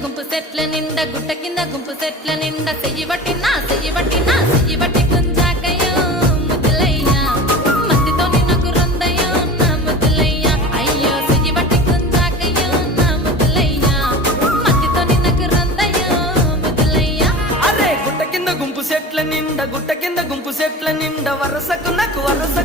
గుంపు సెట్ల నిండా గుట్ట కింద గుంపు సెట్ల నిండా చెయ్యి పట్టినా గుంజాకయ్యో ముద్దులయ్యా మందితో నిన్నకు రందయ్యో నా ముద్దులయ్యా అయ్యో చెయ్యి పట్టి గుంజాకయ్యో నా ముద్దులయ్యా మందితో నిన్నకు రందయ్యో ముద్దులయ్యా. అరే గుట్ట కింద గుంపు సెట్ల నిండా వరసకు నాకు వరస